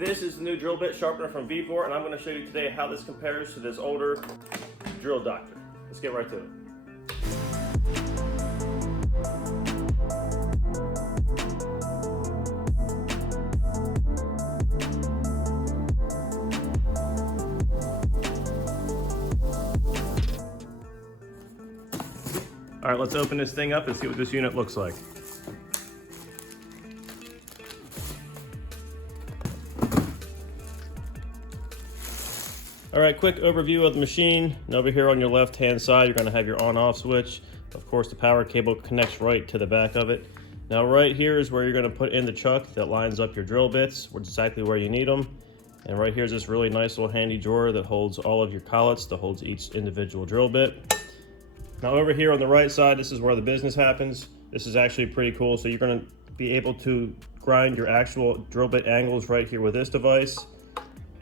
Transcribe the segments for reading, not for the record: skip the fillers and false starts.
This is the new drill bit sharpener from vevor, and I'm going to show you today how this compares to this older drill doctor. Let's get right to it. All right, let's open this thing up and see what this unit looks like. All right, quick overview of the machine. And over here on your left-hand side, you're gonna have your on-off switch. Of course, the power cable connects right to the back of it. Now, right here is where you're gonna put in the chuck that lines up your drill bits, which is exactly where you need them. And right here is this really nice little handy drawer that holds all of your collets, that holds each individual drill bit. Now over here on the right side, this is where the business happens. This is actually pretty cool. So you're gonna be able to grind your actual drill bit angles right here with this device.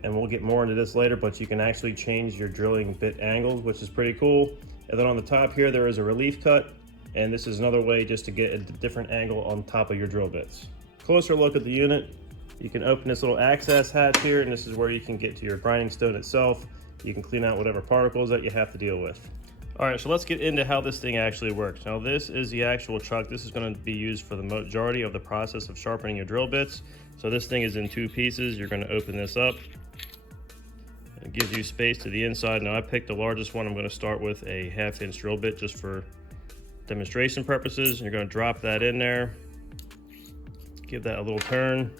And we'll get more into this later, but you can actually change your drilling bit angles, which is pretty cool. And then on the top here, there is a relief cut. And this is another way just to get a different angle on top of your drill bits. Closer look at the unit. You can open this little access hatch here, and this is where you can get to your grinding stone itself. You can clean out whatever particles that you have to deal with. All right, so let's get into how this thing actually works. Now this is the actual chuck. This is gonna be used for the majority of the process of sharpening your drill bits. So this thing is in two pieces. You're gonna open this up. It gives you space to the inside. Now I picked the largest one. I'm gonna start with a 1/2 inch drill bit just for demonstration purposes. You're gonna drop that in there. Give that a little turn.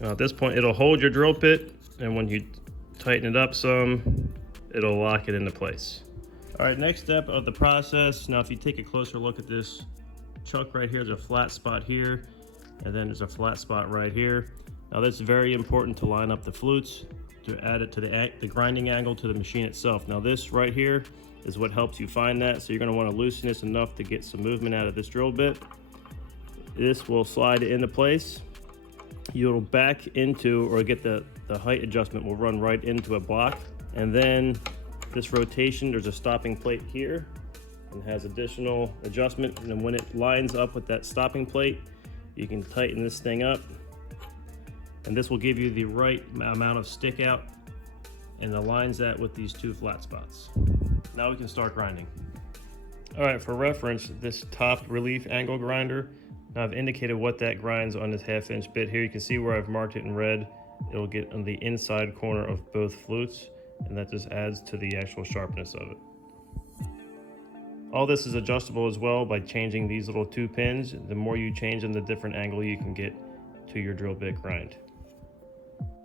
Now at this point, it'll hold your drill bit, and when you tighten it up some, it'll lock it into place. All right, next step of the process. Now, if you take a closer look at this chuck right here, there's a flat spot here, and then there's a flat spot right here. Now, that's very important to line up the flutes to add it to the grinding angle to the machine itself. Now, this right here is what helps you find that. So you're gonna wanna loosen this enough to get some movement out of this drill bit. This will slide into place. You'll back into, or get the height adjustment will run right into a block. And then this rotation, there's a stopping plate here and has additional adjustment. And then when it lines up with that stopping plate, you can tighten this thing up. And this will give you the right amount of stick out and aligns that with these two flat spots. Now we can start grinding. All right, for reference, this top relief angle grinder, now I've indicated what that grinds on this 1/2 inch bit here. You can see where I've marked it in red. It'll get on the inside corner of both flutes, and that just adds to the actual sharpness of it. All this is adjustable as well by changing these little 2 pins. The more you change them, the different angle you can get to your drill bit grind.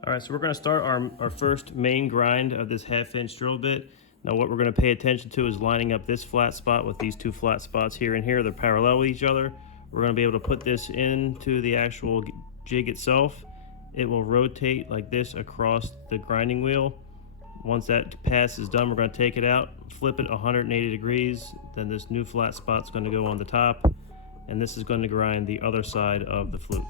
All right, so we're gonna start our first main grind of this 1/2 inch drill bit. Now what we're gonna pay attention to is lining up this flat spot with these 2 flat spots here and here. They're parallel with each other. We're gonna be able to put this into the actual jig itself. It will rotate like this across the grinding wheel. Once that pass is done, we're going to take it out, flip it 180 degrees. Then this new flat spot's going to go on the top, and this is going to grind the other side of the flute.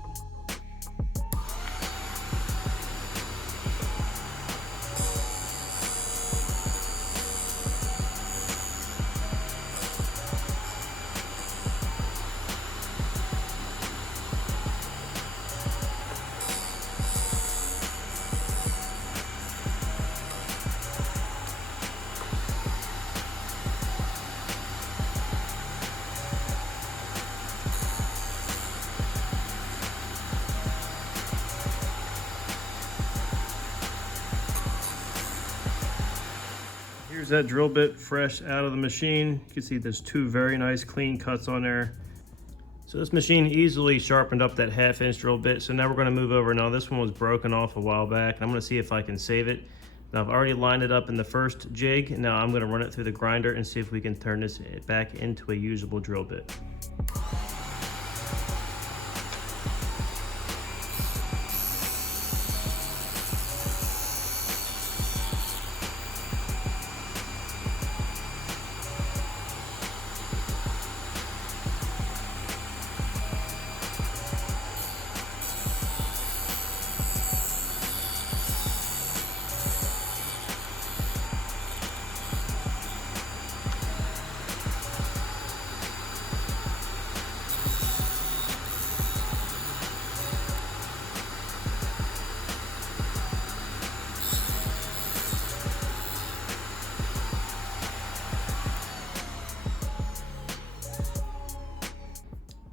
Here's that drill bit fresh out of the machine. You can see there's 2 very nice clean cuts on there. So this machine easily sharpened up that 1/2 inch drill bit. So now we're gonna move over. Now this one was broken off a while back. I'm gonna see if I can save it. Now I've already lined it up in the first jig. Now I'm gonna run it through the grinder and see if we can turn this back into a usable drill bit.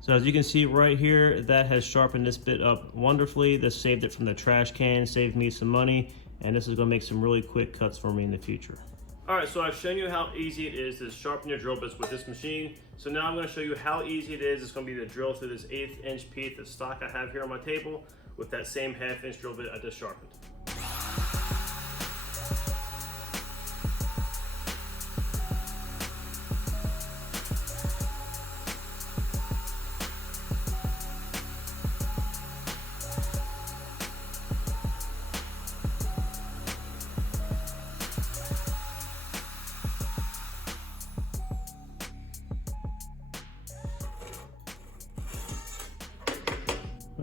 So as you can see right here, that has sharpened this bit up wonderfully. This saved it from the trash can, saved me some money, and this is gonna make some really quick cuts for me in the future. All right, so I've shown you how easy it is to sharpen your drill bits with this machine. So now I'm gonna show you how easy it is. It's gonna be to drill through this 1/8 inch piece of stock I have here on my table with that same 1/2 inch drill bit I just sharpened.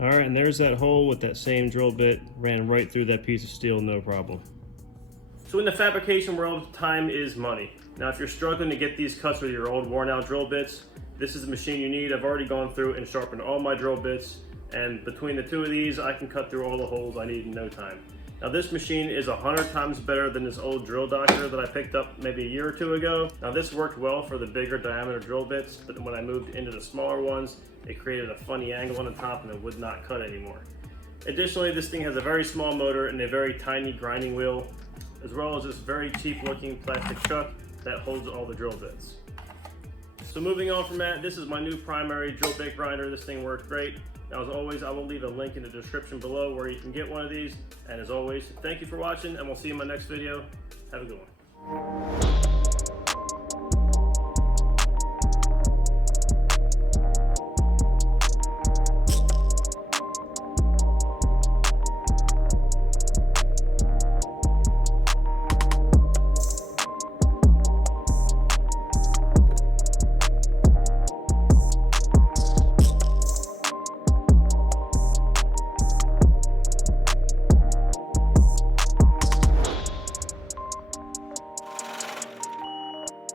All right, and there's that hole with that same drill bit, ran right through that piece of steel, no problem. So in the fabrication world, time is money. Now, if you're struggling to get these cuts with your old worn out drill bits, this is the machine you need. I've already gone through and sharpened all my drill bits, and between the two of these, I can cut through all the holes I need in no time. Now this machine is 100 times better than this old drill doctor that I picked up maybe a year or two ago. Now this worked well for the bigger diameter drill bits, but when I moved into the smaller ones, it created a funny angle on the top and it would not cut anymore. Additionally, this thing has a very small motor and a very tiny grinding wheel, as well as this very cheap looking plastic chuck that holds all the drill bits. So moving on from that, this is my new primary drill bit grinder. This thing works great. Now, as always, I will leave a link in the description below where you can get one of these. And as always, thank you for watching, and we'll see you in my next video. Have a good one.